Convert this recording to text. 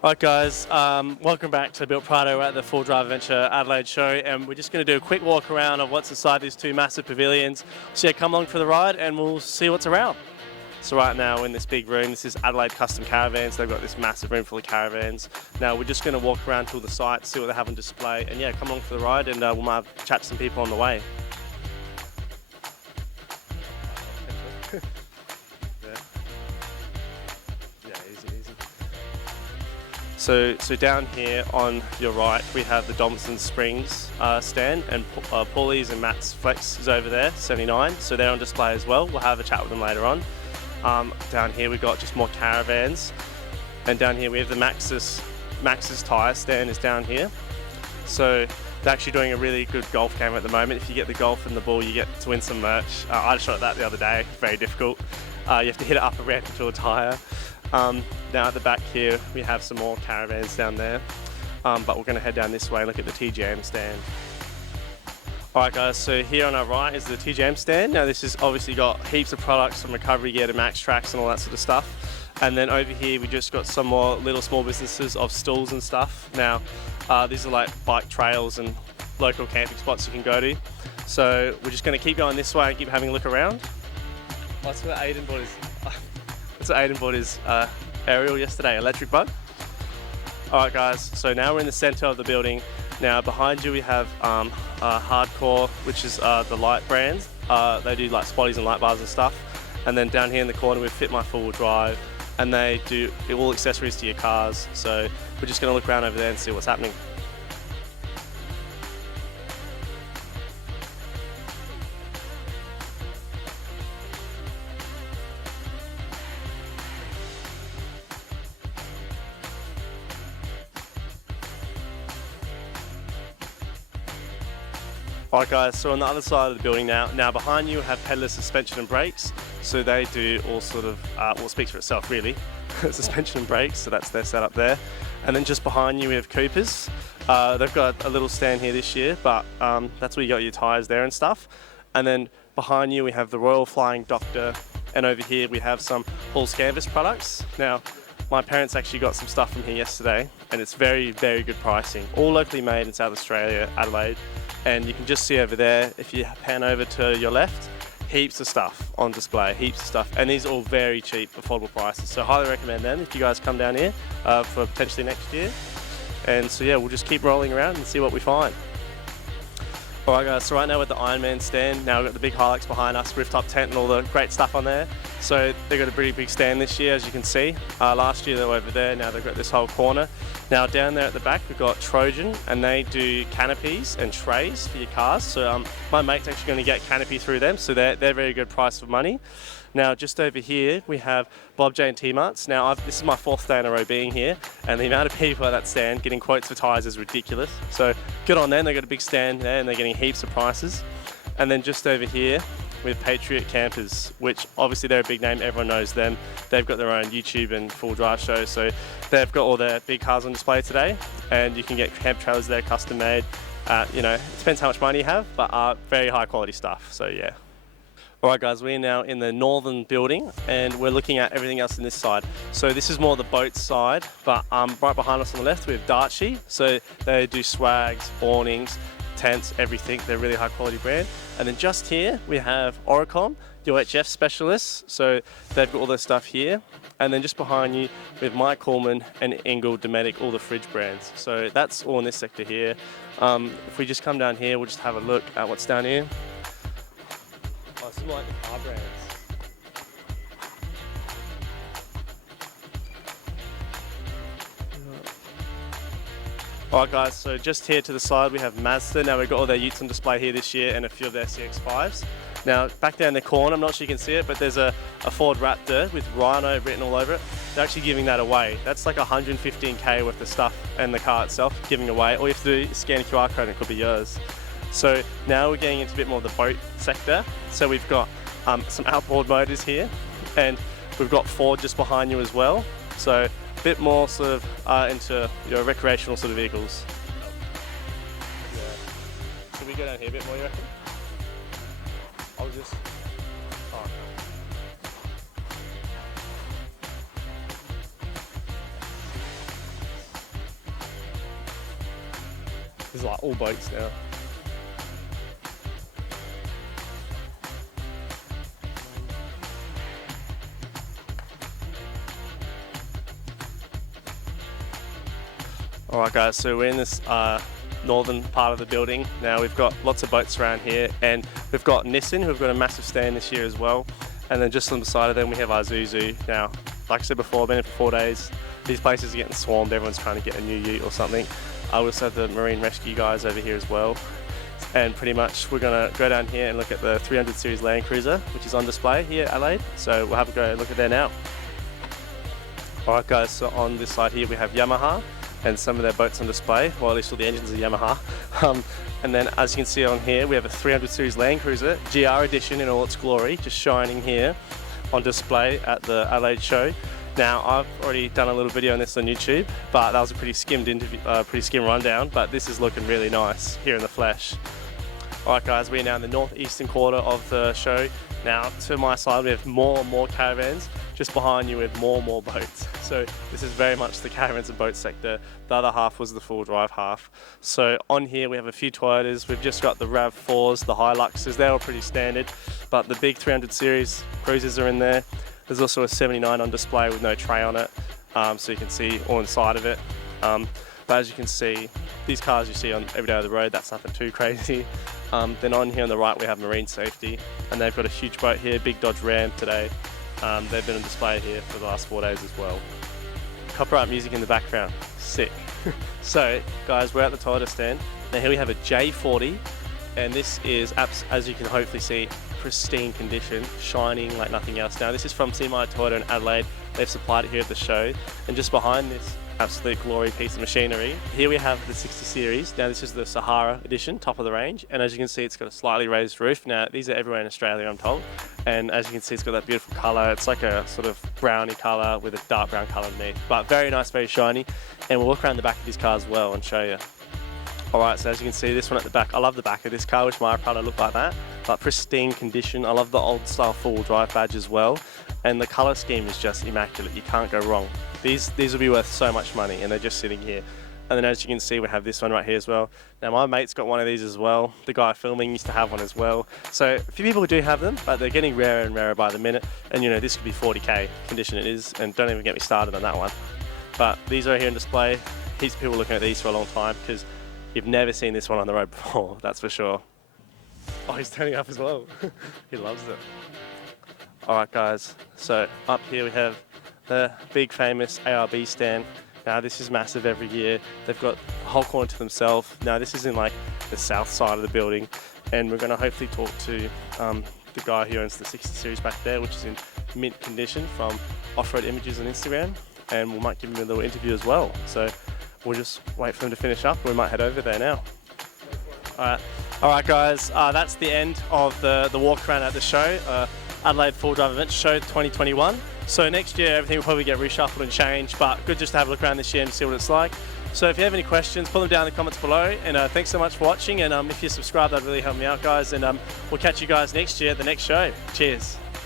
Alright guys, welcome back to Builtprado at the Full Drive Adventure Adelaide show, and we're just going to do a quick walk around of what's inside these two massive pavilions. So yeah, come along for the ride and we'll see what's around. So right now in this big room, this is Adelaide Custom Caravans. They've got this massive room full of caravans. Now we're just going to walk around to the site, see what they have on display, and yeah, come along for the ride and we might chat to some people on the way. So down here on your right, we have the Dobson Springs stand, and Paulie's and Matt's Flex is over there, 79. So they're on display as well. We'll have a chat with them later on. Down here we've got just more caravans, and down here we have the Max's tyre stand is down here. So they're actually doing a really good golf game at the moment. If you get the golf and the ball, you get to win some merch. I just shot that the other day. Very difficult. You have to hit it up a ramp into a tyre. Now at the back here we have some more caravans down there, but we're going to head down this way and look at the TGM stand. Alright guys, so here on our right is the TGM stand. Now this has obviously got heaps of products from recovery gear to max tracks and all that sort of stuff. And then over here we just got some more little small businesses of stalls and stuff. Now these are like bike trails and local camping spots you can go to. So we're just going to keep going this way and keep having a look around. That's what Aiden bought his aerial yesterday, electric bug. Alright guys, so now we're in the center of the building. Now behind you we have Hardcore, which is the light brands. They do like spotties and light bars and stuff. And then down here in the corner we Fit My 4-Wheel Drive, and they do all accessories to your cars. So we're just going to look around over there and see what's happening. Alright guys, so on the other side of the building now behind you have Peddler Suspension and Brakes. So they do all sort of, well, it speaks for itself really, suspension and brakes, so that's their setup there. And then just behind you we have Cooper's. They've got a little stand here this year, but that's where you got your tyres there and stuff. And then behind you we have the Royal Flying Doctor, and over here we have some Paul's Canvas products. Now, my parents actually got some stuff from here yesterday, and it's very, very good pricing. All locally made in South Australia, Adelaide. And you can just see over there, if you pan over to your left, heaps of stuff on display, heaps of stuff. And these are all very cheap, affordable prices. So highly recommend them if you guys come down here for potentially next year. And so yeah, we'll just keep rolling around and see what we find. Alright guys, so right now we're at the Ironman stand. Now we've got the big Hilux behind us, rooftop tent and all the great stuff on there. So they've got a pretty big stand this year, as you can see. Last year they were over there, now they've got this whole corner. Now down there at the back we've got Trojan, and they do canopies and trays for your cars. So my mate's actually going to get canopy through them, so they're very good price for money. Now just over here we have Bob J and T-Marts. Now this is my 4th day in a row being here, and the amount of people at that stand getting quotes for tyres is ridiculous. So good on them, they've got a big stand there and they're getting heaps of prices. And then just over here with Patriot Campers, which obviously they're a big name, everyone knows them. They've got their own YouTube and full drive show, so they've got all their big cars on display today, and you can get camp trailers there, custom made. You know, it depends how much money you have, but very high quality stuff, so yeah. Alright guys, we're now in the northern building and we're looking at everything else on this side. So this is more the boat side, but right behind us on the left we have Darchie. So they do swags, awnings, tents, everything. They're a really high quality brand. And then just here we have Oricom, UHF specialists. So they've got all their stuff here. And then just behind you we have Mike Coleman and Engel, Dometic, all the fridge brands. So that's all in this sector here. If we just come down here, we'll just have a look at what's down here. Oh, some like the car brands. Alright guys, so just here to the side we have Mazda. Now we've got all their utes on display here this year and a few of their CX-5s. Now back there in the corner, I'm not sure you can see it, but there's a Ford Raptor with Rhino written all over it. They're actually giving that away. That's like 115k worth of stuff, and the car itself giving away. All you have to do is scan a QR code and it could be yours. So now we're getting into a bit more of the boat sector. So we've got some outboard motors here, and we've got Ford just behind you as well. So a bit more sort of into your recreational sort of vehicles. Yeah. Should we go down here a bit more, you reckon? I'll just... Oh. This is like all boats now. Alright guys, so we're in this northern part of the building. Now we've got lots of boats around here, and we've got Nissan, who've got a massive stand this year as well. And then just on the side of them we have our Zuzu. Now, like I said before, I've been here for 4 days. These places are getting swarmed, everyone's trying to get a new ute or something. I also have the marine rescue guys over here as well. And pretty much we're gonna go down here and look at the 300 series Land Cruiser, which is on display here at Adelaide. So we'll have a go look at there now. Alright guys, so on this side here we have Yamaha and some of their boats on display, well at least all the engines are Yamaha. And then as you can see on here we have a 300 series Land Cruiser, GR edition in all its glory, just shining here on display at the Adelaide show. Now I've already done a little video on this on YouTube, but that was a pretty skimmed interview, pretty skim rundown, but this is looking really nice here in the flesh. Alright guys, we're now in the northeastern quarter of the show. Now to my side we have more and more caravans. Just behind you we have more and more boats. So this is very much the caravans and boat sector. The other half was the full drive half. So on here we have a few Toyotas. We've just got the RAV4s, the Hiluxes, they're all pretty standard. But the big 300 series cruisers are in there. There's also a 79 on display with no tray on it. So you can see all inside of it. But as you can see, these cars you see on every day of the road, that's nothing too crazy. Then on here on the right we have marine safety, and they've got a huge boat here, big Dodge Ram today. They've been on display here for the last 4 days as well. Copyright music in the background, sick. So guys, we're at the Toyota stand. Now here we have a J40, and this is, as you can hopefully see, pristine condition, shining like nothing else. Now this is from CMI Toyota in Adelaide. They've supplied it here at the show, and just behind this absolute glory piece of machinery, here we have the 60 series. Now this is the Sahara edition, top of the range, and as you can see it's got a slightly raised roof. Now these are everywhere in Australia, I'm told, and as you can see it's got that beautiful colour. It's like a sort of browny colour with a dark brown colour underneath, but very nice, very shiny. And we'll walk around the back of this car as well and show you. Alright, so as you can see, this one at the back, I love the back of this car. I wish my Prado looked like that, but pristine condition. I love the old style full drive badge as well, and the colour scheme is just immaculate. You can't go wrong. These will be worth so much money, and they're just sitting here. And then as you can see we have this one right here as well. Now my mate's got one of these as well. The guy filming used to have one as well. So a few people do have them, but they're getting rarer and rarer by the minute. And you know, this could be 40k condition it is, and don't even get me started on that one. But these are here on display. Heaps of people looking at these for a long time, because you've never seen this one on the road before, that's for sure. Oh, he's turning up as well. He loves it. Alright guys, so up here we have the big famous ARB stand. Now this is massive every year. They've got a whole corner to themselves. Now this is in like the south side of the building, and we're going to hopefully talk to the guy who owns the 60 series back there, which is in mint condition, from Off-Road Images on Instagram, and we might give him a little interview as well. So we'll just wait for him to finish up. We might head over there now. Alright guys, that's the end of the walk around at the show. Adelaide Full Drive Event Show 2021. So next year everything will probably get reshuffled and changed, but good just to have a look around this year and see what it's like. So if you have any questions, put them down in the comments below, and thanks so much for watching, and if you subscribe that'd really help me out guys, and we'll catch you guys next year at the next show. Cheers.